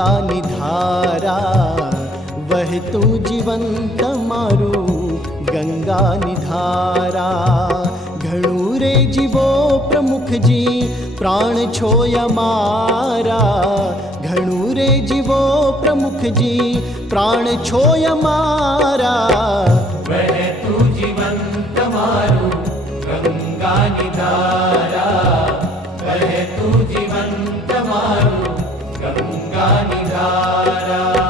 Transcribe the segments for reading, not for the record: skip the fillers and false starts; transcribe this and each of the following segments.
ગંગાની ધારા વહેતું જીવન તમારું ગંગાની ધારા ઘણું રે જીવો પ્રમુખજી પ્રાણ છો અમારા ઘણું રે જીવો પ્રમુખજી પ્રાણ છો અમારા વહેતું જીવન તમારું ગંગાની ધારા વહેતું જીવન તમારું ગંગાની ધારા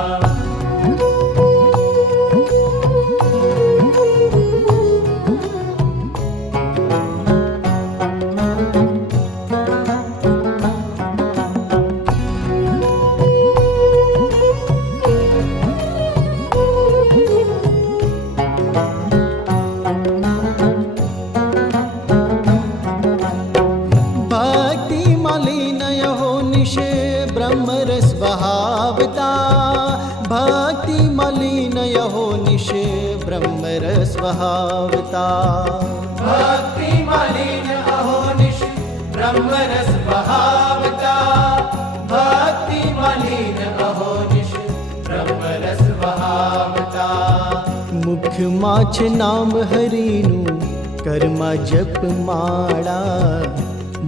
ब्रह्मरस बहावता भक्ति मलिन यहो निशे ब्रह्मरस बहावता भक्ति मलिन अहो निश ब्रह्मरस बहावता भक्ति मलिन अहो निश ब्रह्मरस बहावता मुखમાં છે નામ હરિનું કર્મા જપ માળા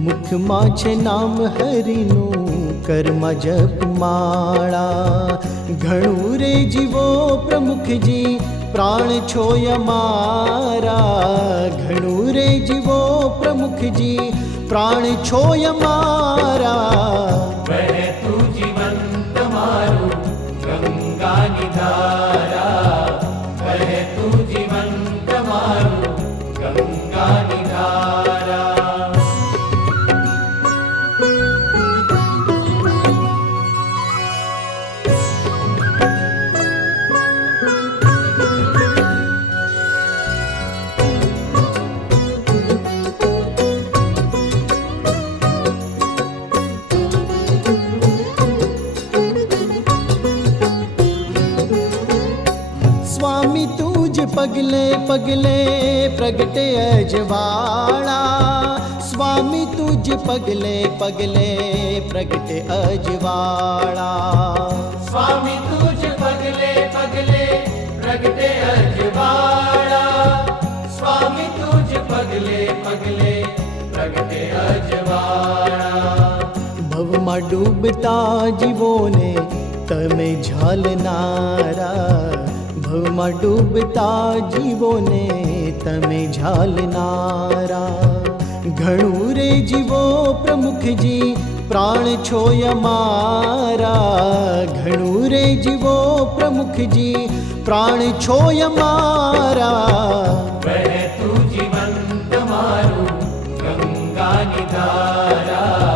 મુખમાં છે નામ હરિનું કર્મા જપ માળા ઘણું રે જીવો પ્રમુખજી પ્રાણ છો અમારા ઘણું રે જીવો પ્રમુખજી પ્રાણ છો અમારા વહેતું જીવન તમારું ગંગાની ધારા વહેતું જીવન તમારું ગંગાની ધારા स्वामी तुझ पगले पगले प्रगटे अजवाड़ा स्वामी तुझ पगले पगले प्रगटे अजवाड़ा स्वामी तुझ पगले पगले प्रगटे अजवाड़ा स्वामी तुझ पगले पगले प्रगटे अजवाड़ा ભવમાં ડૂબતા જીવોને તમે ઝાલનારા ભવમાં ડૂબતા જીવોને તમે ઝાલનારા ઘણું રે જીવો પ્રમુખજી પ્રાણ છો અમારા ઘણું રે જીવો પ્રમુખજી પ્રાણ છો અમારા વહેતું જીવન તમારું ગંગાની ધારા